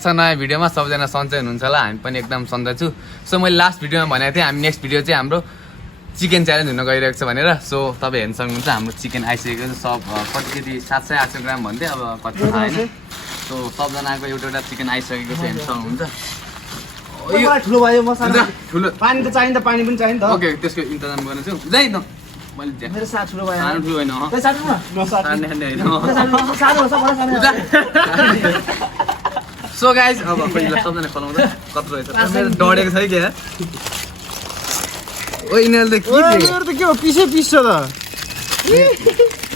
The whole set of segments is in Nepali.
छ नयाँ भिडियोमा। सबजना सन्चै हुनुहुन्छ होला, हामी पनि एकदम सन्चै छु। सो मैले लास्ट भिडियोमा भनेको थिएँ हामी नेक्स्ट भिडियो चाहिँ हाम्रो चिकन च्यालेन्ज हुन गइरहेको छ भनेर। सो तपाईँ हेर्न सक्नुहुन्छ हाम्रो चिकन आइसकेको छ। सब कति 700-800 ग्राम भन्दै, अब कति थाहा होइन। सो सबजनाको एउटा चिकन आइसकेको छ, हेर्न सक्नुहुन्छ। ठुलो भयो मसला ठुलो पानी त चाहिन्छ, पानी पनि चाहिन्छ। ओके, त्यसको इन्तजाम गर्नेछु। जाइ न मैले मेरो साथ ठुलो भयो। सानो ठुलो होइन, सो गाइज अब सबजना खलाउँदा कत्रो रहेछ डढेको छ है क्या। ओ यिनीहरूले त मेरो त के हो, पिसै पिस छ त।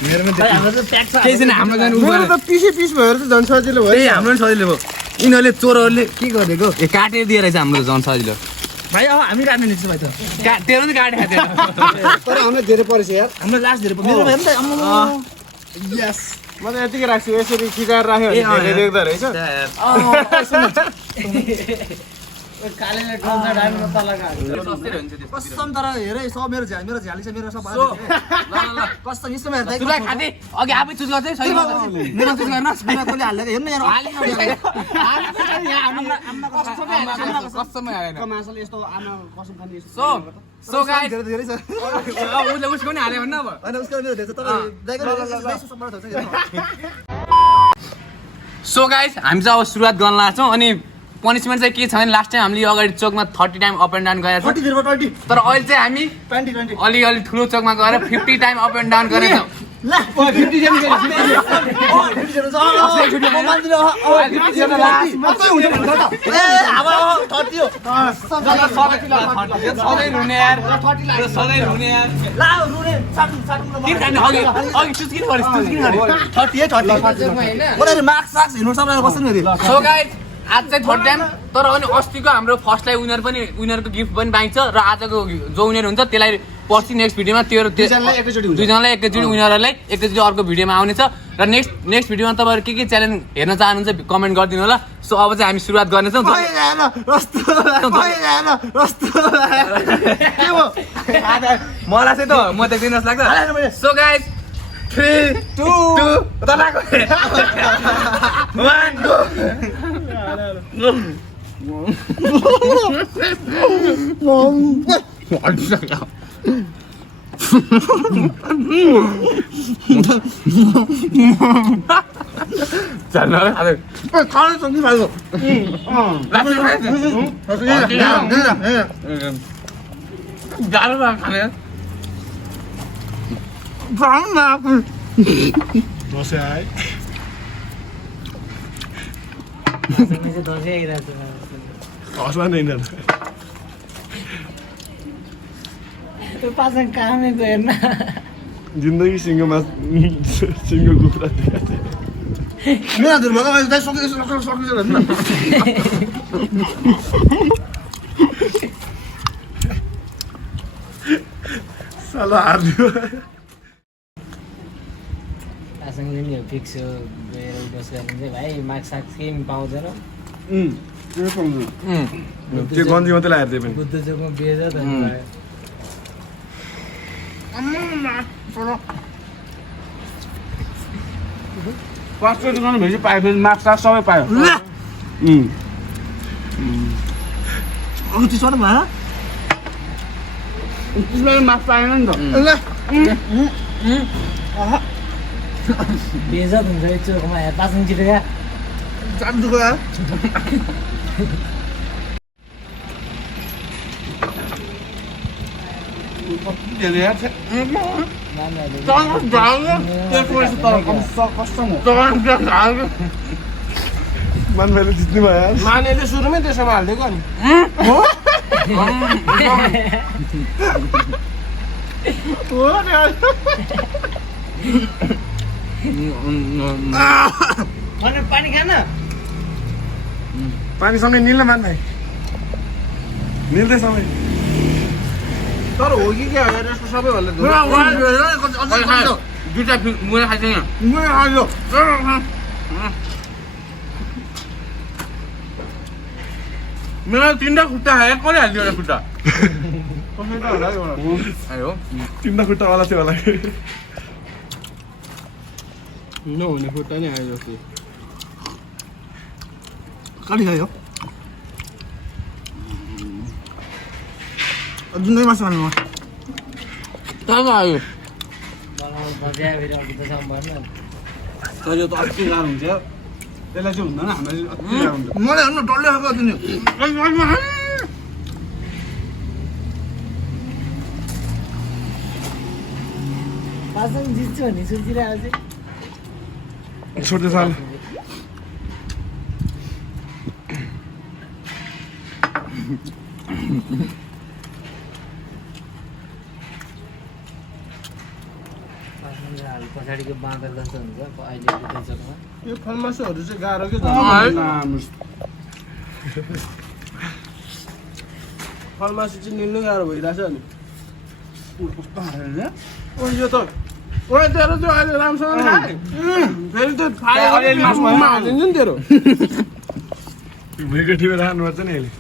मेरोमा केही छैन, हाम्रो जानु मेरो त पिसै पिस भएर त झन् सजिलो भयो। त्यही हाम्रो पनि सजिलो भयो। यिनीहरूले चोरहरूले के गरेको काटेर दिएर रहेछ हाम्रो झन् सजिलो। भाइ अब हामी काट्ने निस्छ भाइ त। तेरो पनि काटेको थियो तर हामीलाई धेरै परेछ यार। हामीलाई लास्ट धेरै पर्यो। मेरो भयो नि त अम्मा। यस, म त यतिकै राख्छु, यसरी खिचाएर राख्यो भने धेरै देख्दो रहेछ। कालेले टोल्दा डाइममा तल गाड्छ। कसम तर हेरे सब मेरो झ्याली छ, मेरो सब कसम यस्तो हेर्दै तुलाई खाते अघि आफै चुज गर्दै सही मेरो चुज गर्न छैन कसले हालेको हेर्नु यार। कसमै हालेन। मासले यस्तो आमा कसम खाने सो सो गाइस धेरै छ। उसले उसको पनि हाल्यो भन्नु अब हैन उसको मेरो धेरै छ। तपाईँ दाइको सम्मान छ। सो गाइस हामी चाहिँ अब सुरुवात गर्न लाग्छौँ। अनि पनिसमेन्ट चाहिँ के छ भने लास्ट टाइम हामीले यो अगाडि चोकमा 30 टाइम अप एन्ड डाउन गरेको छ। तर अहिले चाहिँ हामी 20 अलि ठुलो चोकमा गएर 50 टाइम अप एन्ड डाउन गरेछौँ। ला 50 जन गरे। सधैँ रुने यार, सधैँ रुने यार। ला रुने किन खाने अघि चुज किन गरिस्, चुज किन गरिस्? 30 मलाई मार्क्स हिँड्नु सबैलाई बस्नु नि। सो गाइस आज चाहिँ 30 टाइम। तर अनि अस्तिको हाम्रो फर्स्टलाई उनीहरूको गिफ्ट पनि पाइन्छ र आजको जो उनीहरू हुन्छ त्यसलाई पर्सि नेक्स्ट भिडियोमा दुईजनालाई एकैचोटि उनीहरूलाई एकैचोटि अर्को भिडियोमा आउनेछ। र नेक्स्ट भिडियोमा तपाईँहरू के च्यालेन्ज हेर्न चाहनुहुन्छ कमेन्ट गरिदिनु होला। सो अब चाहिँ हामी सुरुवात गर्नेछौँ। मलाई चाहिँ त म देख्दिन जस्तो लाग्छ। So guys 3 2 1 go. जिन्दगी सिंहमा सिंहको कुरा साला हार्यो। फिक्स हो गएर बस गर्ने चाहिँ भाइ मार्क्स साक्स केही पनि पाउँदैन। त्यो गन्जी मात्रै लगाएर दिए पनि बुद्ध चोकमा बेच त फर्स्ट दुकान भेजी पाएपछि मार्क्स सबै पायो। त्यसो भए उसले मार्क्स पाएन नि त। बेजत हुन्छ यो चोकमा हेर 5 मिनट चिटेका जान दुख यार। मान्छेले जित्नु भयो यार। मानेले सुरुमै त्यसमा हालिदिएको नि। पानी खान पानी सँगै निल्न मान भाइ, निल्दै सँगै। तर हो कि क्या यार यसको सबैभन्दा दुईटा मुला खाइछ यहाँ। मेरो 3टा खुट्टा खायो, कसले हालिदियो एउटा खुट्टा? आयो 3टा खुट्टावाला थियो होला। नहुने खुट्टा नै आयो जस्तो। कति खायो जुनै मासु खानु कहाँ आयो बनाउनु बज्या फेरि अघि त सम्भव न तर यो त अति गाह्रो हुन्छ त्यसलाई चाहिँ हुँदैन हामीलाई चाहिँ अति गाह्रो हुन्छ मलाई हेर्नु डल्ले खाएको नि पासङ जित्छु भन्ने सोचिरहेको चाहिँ छोड्दै साल पछाडिको बाँदर जस्तो हुन्छ अहिलेको दशकमा यो फलमासुहरू चाहिँ गाह्रो के फलमासु चाहिँ निल्नु गाह्रो भइरहेछ नि कस्तो हाल्ने ओ यो त ओ तेरो त्यो अहिले राम्रोसँग खाए फेरि त्यो मासुमा हालिन्छ नि तेरो भुइँको टिपेर खानुपर्छ नि अहिले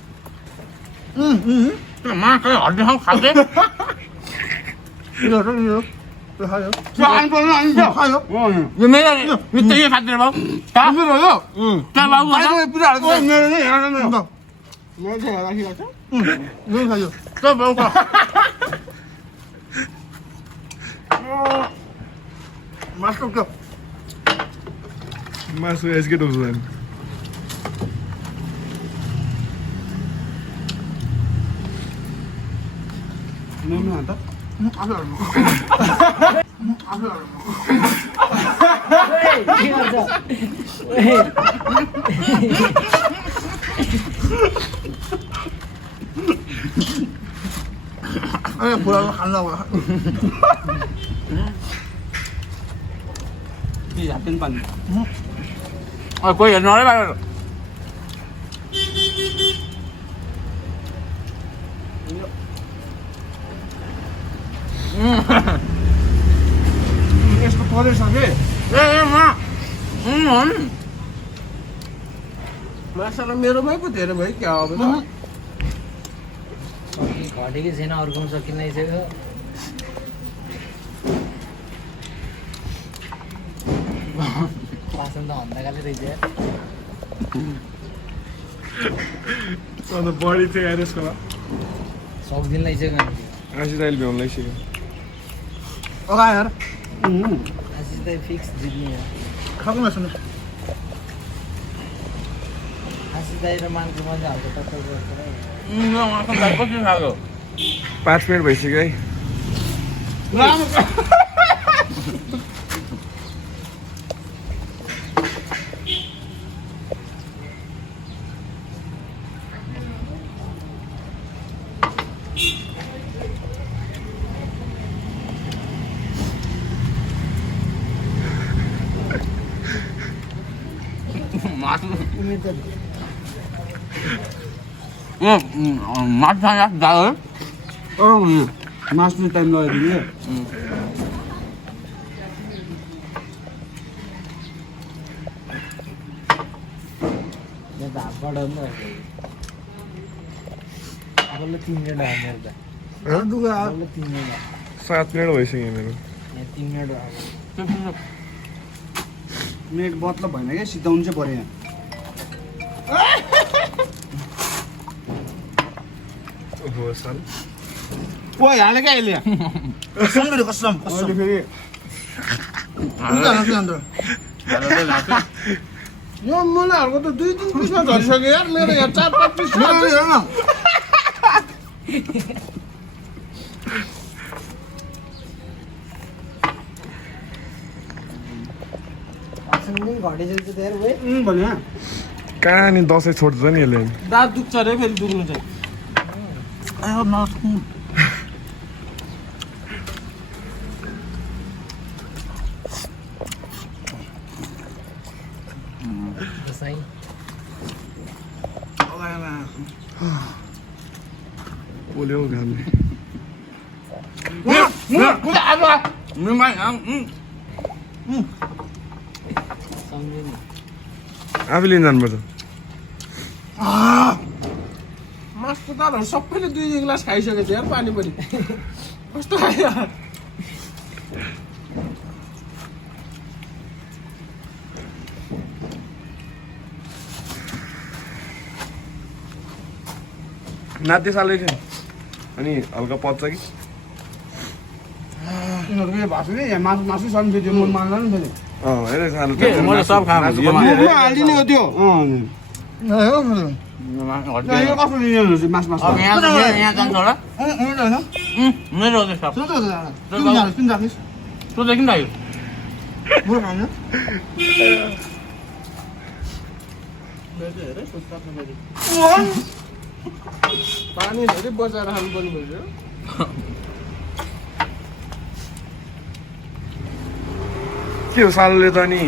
माछा हड्डी खाँदै यो खायो खायो यो मेरो यो त यो खाँदैन बाबु मेरो यो कहाँ बाबु मेरो नै हेर्नु मेरो चाहिँ राखिरहेको छ यो खायो कहाँ बाबु मासु क्या मासु एसके डोज जाने ननु अन्त के गर्छ पुरा खानु हातन पानी कोही हेर्नु अरे बाहिर यस्तो परेछ के मासुला मेरोमै पो धेरै भयो क्या अब त घटेकै छैन अर्को सकिन आइसक्यो पासन त भन्दा खाले रहेछ अन्त बढी थियो यार यसको सक्दिन लाइसक्यो आशिष दाइले भ्याउनु लागिसक्यो अगा यार आशिष दाइ फिक्स जित्ने खाएको मासु आशिष दाइ र मानको मजा हाल्छ टक्कर गर्छ कति खाएको 5 मिनट भइसक्यो है मासु उमेर त मासु खाँदा जाओ मास्नु टाइम लगाइदिने यहाँ त हात बढाउनु बल्ल 3 मिनट भयो मेरो त बल्ल 3 मिनट 7 मिनट भइसक्यो मेरो यहाँ 3 मिनट भयो मिनट मतलब भएन क्या सिधाउनु चाहिँ पऱ्यो यहाँ हो सर ओ हाले क्या अहिले कसम मेरो कसम कसम फेरि यो मुलाहरूको त 2-3 पिसमा झरिसक्यो यार मेरो यहाँ 4-5 पिस पासन पनि घटिसक्छ त यार ओए भन्यो कहाँ नि दसैँ छोड्छ नि यसले दाँत दुख्छ अरे फेरि दुख्नु चाहिँ दसैँ पोल्यो घामले सम्झिनु आफैले जानुपर्छ मास्टरदारहरू सबैले 2 गिलास खाइसकेको थियो यार पानी पनि कस्तो खायो नाच्दै सालै थियो अनि हल्का पच्छ कि उनीहरुको भाषा नि यहाँ मासु छ नि फेरि मन मान्दैन नि फेरि हेरे सानो मैले सब खाम हालिदिने हो त्यो यो कसो लिने मासु अब यहाँ जान्छ होला मेरो हो त्यो सब किन राख्नुहोस् तँ चाहिँ किन लाग्यो म खान्न पानी धेरै बचाएर खानु पर्ने भयो के हो सालले त नि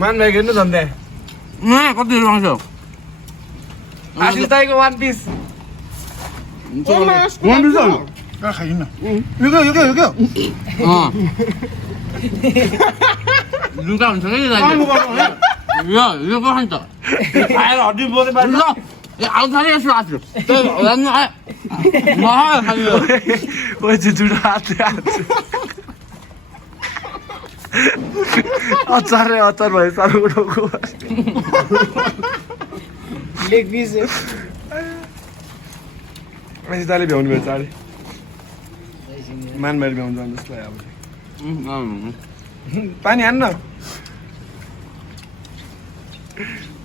मान भाइ हेर्नु धन्दा कति माग्छ आशिष दाइको वान पिस खाइन्न यो लुगा हुन्छ कि यो कहाँ त खाएर हड्डी बोले ल ए आउँछ नि यसो आज ओइ जुडो हात अचार भयो सानो उठाउको लेग पिस आशिष दाइले भ्याउनु भयो चाँडै मानबारी भ्याउनु जानु जसलाई अब पानी हान्न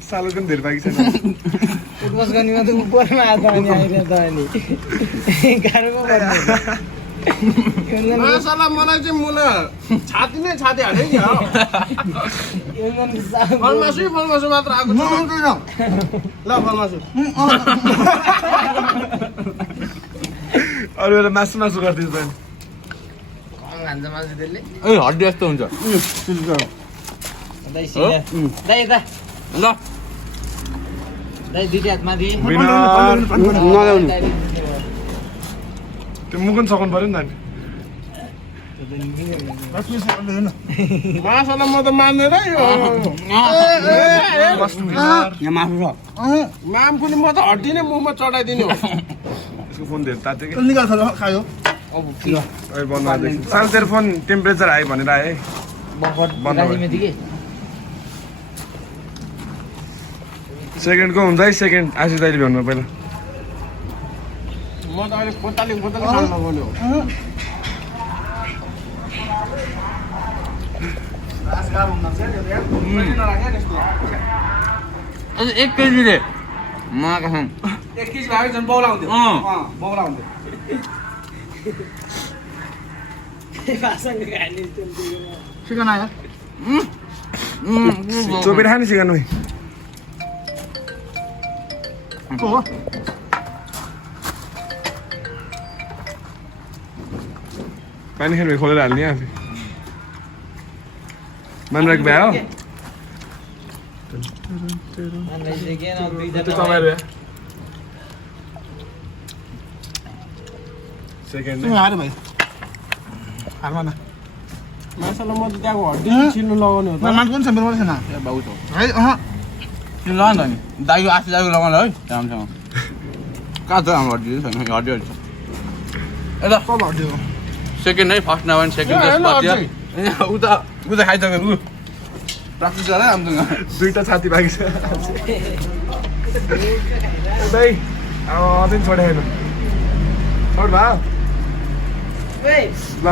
सालो पनि धेरै बाँकी छैन उठबस गर्नेमा त उपरमा आएको अनि आइरहेको त अनि गाह्रो पो पर्ने साला मलाई चाहिँ मुला छाती नै छाती हाल्यो नि फलमासु मात्र आएको छ ल फलमासु अरू बेला मासु गरिदिन्छ कम खान्छ मासु त्यसले ए हड्डी जस्तो हुन्छ दाइ सिधा दाइ यता ल दाइ दुईटा हात माथि त्यो मुख पनि सघाउनु पऱ्यो नि मासुलाई म त मान्दैन यो यहाँ मासु छ माम पनि म त हड्डी नै मुखमा चढाइदिने हो यसको फोन धेरै तात्यो कि निकाल खायो सानो तेरो फोन टेम्परेचर आयो भनेर आए बन्द भयो सेकेन्डको हुन्छ है सेकेन्ड आशिष दाइले भ्याउनु पहिला म त अहिले खोताले खानु नगर्ने हो एक केजीले म कसम 1 केजी लाग्यो झन् बौला हुन्थ्यो बौला हुन्थ्यो चिकन आयो चोपेर खाने चिकन भाइ पानी खेल्नु खोलेर हाल्ने आफै मानराको भ्यायो सेकेन्ड आएर भाइ हारमा न मासुलाई म त त्यहाँको हड्डी छिल्नु लगाउने हो मासु पनि छ मेरो छैन बाबु छ है किन ल नि दाइको आशी दाइको लगाउनु है राम्रोसँग कहाँ छ हाम्रो हड्डी छैन हड्डीहरू छ यता कब हड्यो सेकेन्ड है फर्स्ट नभए सेकेन्ड उता खाइसक्यो ऊ प्र्याक्टिस गर राम्रोसँग दुईटा छाती बाँकी छ दाइ अझै छोडेन छोड भयो ल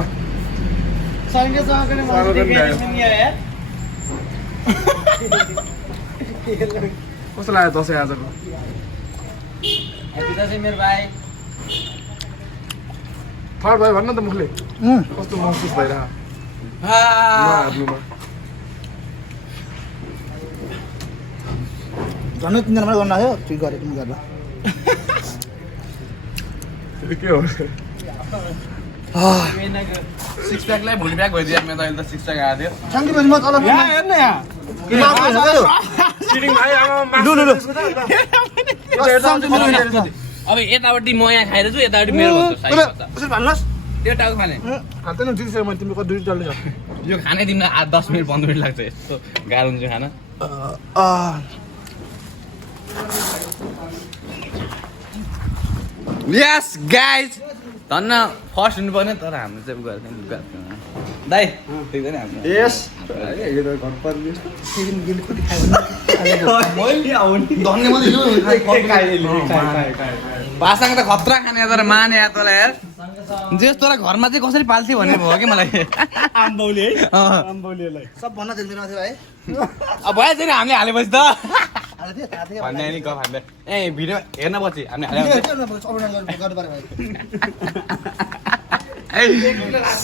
कस्तो लाग्यो दसैँ आजको मेरो भाइ थर्ड भयो भन्न त मुखले कस्तो महसुस भइरहेको हाल्नुमा झन् 3 जना गर्न आयो ठिक गरे पनि गर्दा के हो सिक्स प्याकलाई भोलि प्याक भइदियो मेरो त अहिले त सिक्स प्याक आएको थियो शान्ति पनि म तल हेर्न यहाँ चिटिङ भाइ अब यतापट्टि म यहाँ खाइरहेछु यतापट्टि मेरो भन्नुहोस् त्यो टाउको खाने खाँदैन ठिक छ मैले तिम्रो दुई डल्ले छ यो खानै तिमीलाई 10 मिनट 15 मिनट लाग्छ यस्तो गाह्रो हुन्छ खाना यस गाइज धन्न फर्स्ट हुनुपर्ने तर हाम्रो चाहिँ उ गर्दैन दाइ त्यही पनि हाम्रो यस पासाङ त खतरा खाने तर माने या तँलाई यार जे तँलाई घरमा चाहिँ कसरी पाल्थ्यो भन्ने भयो कि मलाई आम्बौली है आम्बौलीलाई सब भन्न दिनु थियो भाइ अब भएछ नि हामीले हालेपछि त हाले थियो थाहा थियो भन्ने नि गफ हामीले ए भिडियो हेर्न पछि हामीले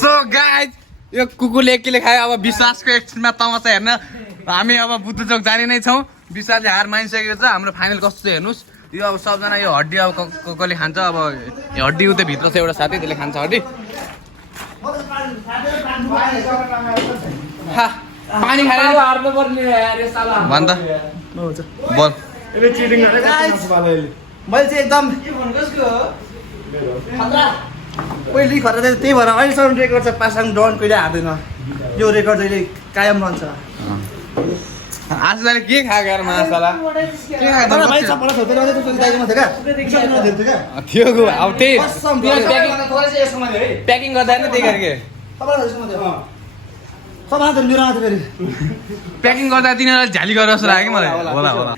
सो गाइज यो कुकुरले एकले खायो अब विश्वासको एक्सट्रिममा तमासा हेर्न हामी अब बुद्ध चोक जाने नै छौँ विश्वासले हार मानिसकेको छ हाम्रो फाइनल कस्तो छ हेर्नुहोस् यो अब सबजना यो हड्डी अब कसले खान्छ अब यो हड्डी उतै भित्र छ एउटा साथी त्यसले खान्छ हड्डी पानी खाएर हार्नु पर्ने यार यो साला भन त बोल यसले चिटिङ गरेको यसले मैले चाहिँ एकदम खतरा पहिले खतरा चाहिँ त्यही भएर अहिलेसम्म रेकर्ड छ पासाङ डन कहिले हार्दैन यो रेकर्ड जहिले कायम रहन्छ आज तैँले के खाएको यार मासाला के खाएको तर भाइ सबैलाई छोपेर आउँदै त्यो दाइकोमा थियो क्या थियो अब त्यही कसम प्याकिङ गर्दा नि त्यही गरे के सबैलाई त मेरो आएको फेरि प्याकिङ गर्दा तिनीहरूलाई झ्याली गरेर जस्तो लाग्यो कि मलाई होला होला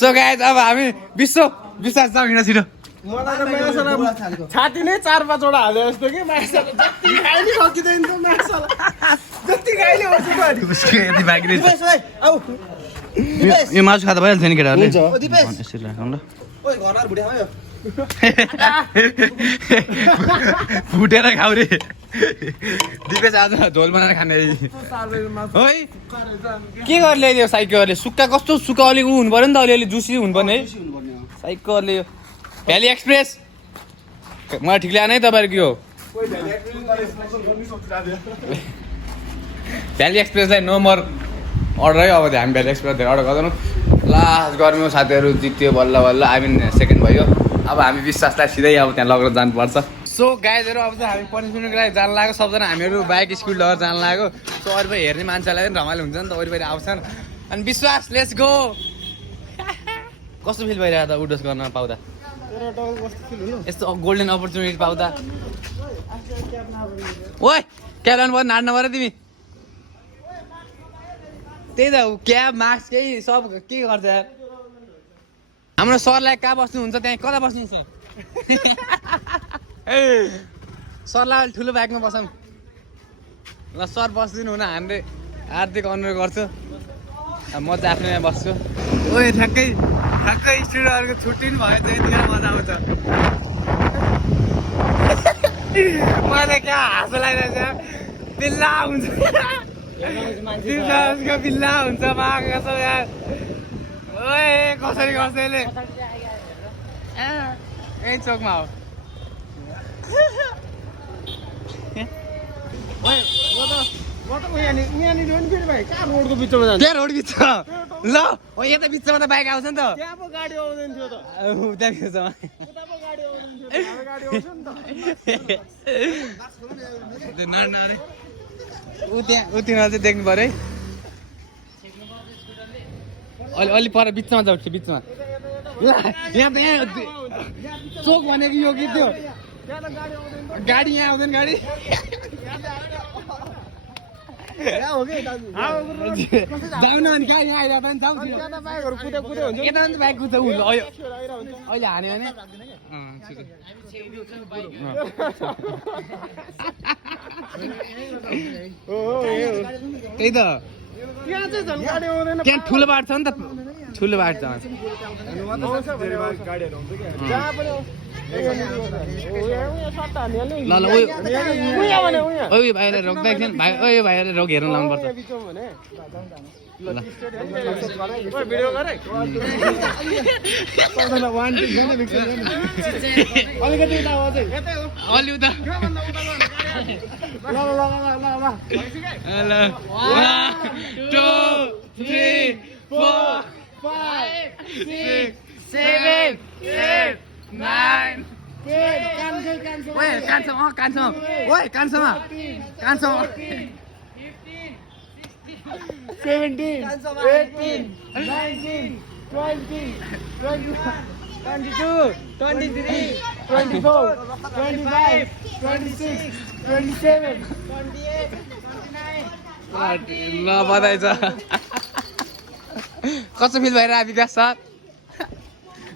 सो गाइज अब हामी विश्वास जाउँ हिँड छिटो मलाई त माछाला छाती नै 4-5 वटा हाले जस्तो कि माछाला जति खाइले सकिँदैन त माछाला जति खाइले हुन्छ नि उसको यति बाँकी रहेछ दिपेश भाइ आऊ यो मासु खाँदा भइहाल्छ नि केटाहरूले ओ दिपेश यसरी राखौँ ल ओइ घरमा भुट्या भयो फुटेर खाऊ रे दिपेश आज झोल बनाएर खाने है के गर्ने ल्याइदियो साइकलले सुक्खा कस्तो सुक्खा अलिक ऊ हुनु पऱ्यो नि त अलिअलि जुसी हुनु पर्ने है साइकलले भ्याली एक्सप्रेस मलाई ठिक लागेन है तपाईँहरूको यो भ्याली एक्सप्रेसलाई नो मोर अर्डर है अब हामी भ्याली एक्सप्रेस अर्डर गर्दैनौँ लास्ट गर्मी साथीहरू जित्यो बल्ल बल्ल आई मिन सेकेन्ड भयो अब हामी विश्वासलाई सिधै अब त्यहाँ लगेर जानुपर्छ सो गाइजहरू अब चाहिँ हामी पनिसमेन्टको लागि जान लाग्यो सबजना हामीहरू बाइक स्कुल लगेर जान लाग्यो सो वरिपरि हेर्ने मान्छेलाई पनि रमाइलो हुन्छ नि त वरिपरि आउँछन् अनि विश्वास लेट्स गो कस्तो फिल भइरहेको त उडोस गर्न पाउँदा यस्तो गोल्डन अपर्च्युनिटी पाउँदा ओइ क्याब लानु पर्यो नाड्नु पर्यो तिमी त्यही त क्याब मास्क केही सब के गर्छ यार हाम्रो सरलाई कहाँ बस्नुहुन्छ त्यहाँ कता बस्नुहुन्छ सरलाई ठुलो बाइकमा बसौँ ल सर बस्दिनु हुन हामीले हार्दिक अनुरोध गर्छु म चाहिँ आफ्नैमा बस्छु ओए ठ्याक्कै स्टुडेन्टहरूको छुट्टी पनि भयो त्यतिखेर मजा आउँछ मलाई क्या हाँसो लागिरहेको छ बिल्ला हुन्छ बिल्ला हुन्छ मागेको यार ओए कसरी गर्छ यसले यही चोकमा हो कहाँ रोडको बिचमा जान्छ त्यहाँ रोड बिच ल ओ यता बिचमा त बाइक आउँछ नि त त्यहाँ पो गाडी आउँदैन थियो त त्यहाँ बिचमा उता पो गाडी आउँदैन थियो हाम्रो गाडी आउँछ नि त ऊ तिनीहरू चाहिँ देख्नु पऱ्यो है अलि पर बिचमा जाउँछ बिचमा यहाँ त यहाँ चोक भनेको यो कि त्यो गाडी यहाँ आउँदैन गाडी जाउँ न अनि कहाँ यहाँ आइरहेको पनि जाउँ बाइकहरू कुदे कुदे हुन्छ यता पनि बाइक कुद्छ अहिले हान्यो भने त्यही त त्यहाँ चाहिँ झन् गाडी आउँदैन त्यहाँ ठुलो बाटो छ नि त ठुलो बाटो छ गाडीहरू आउँछ क्या जहाँ पनि ल ल ओइ भाइलाई रोक्दा एकछिन भाइ ओइ भाइहरूले रोक हेर्नु लाउनुपर्छ ल भिडियो गरे अलिकति उता आवाज अलि उता ल ल 1 2 3 4 5 6 7 8 9 ओए कान्छमा ओए कान्छमा 17 18 19 20 21 22 23 24 25 26 27 28 29 ल बधाई छ कस्तो फिल भइरहेको विकास सर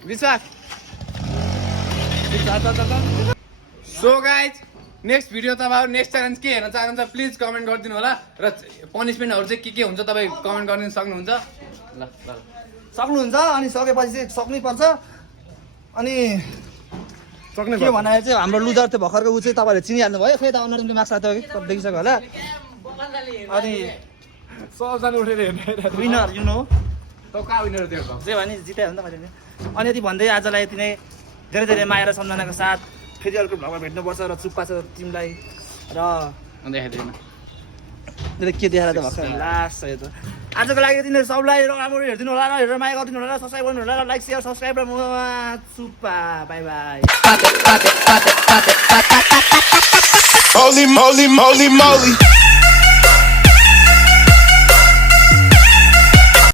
विश्वास सो गाइज नेक्स्ट भिडियो तपाईँहरू नेक्स्ट च्यालेन्ज के हेर्न चाहनुहुन्छ प्लिज कमेन्ट गरिदिनु होला र पनिसमेन्टहरू चाहिँ के हुन्छ तपाईँ कमेन्ट गरिदिनु सक्नुहुन्छ ल ल सक्नुहुन्छ अनि सकेपछि चाहिँ सक्नै पर्छ अनि सक्ने के भने चाहिँ हाम्रो लुजर त्यो भर्खरको ऊ चाहिँ तपाईँहरूले चिनिहाल्नु भयो खै त अनुहारको मार्क्स आएको थियो कि देखिसक्यो होला अनि 100 जना उठेर हेर्नु विनर यु नो त कहाँ विनर त्यो जे भने जितायो नि त मैले अनि यति भन्दै आजलाई यति नै धेरै धेरै माया र सम्झनाको साथ फेरि अर्को भ्लगमा भेट्नुपर्छ र चुप्पा छ तिमीलाई र देखाइदिएन के देखाएर त भर्खर लास्ट छ यो त आजको लागि तिनीहरू सबलाई राम्रो हेरिदिनु होला र हेरेर माया गरिदिनु होला सब्सक्राइब गर्नु होला लाइक सेयर सब्सक्राइब र म चुप्पा bye bye Holy moly, moly, moly.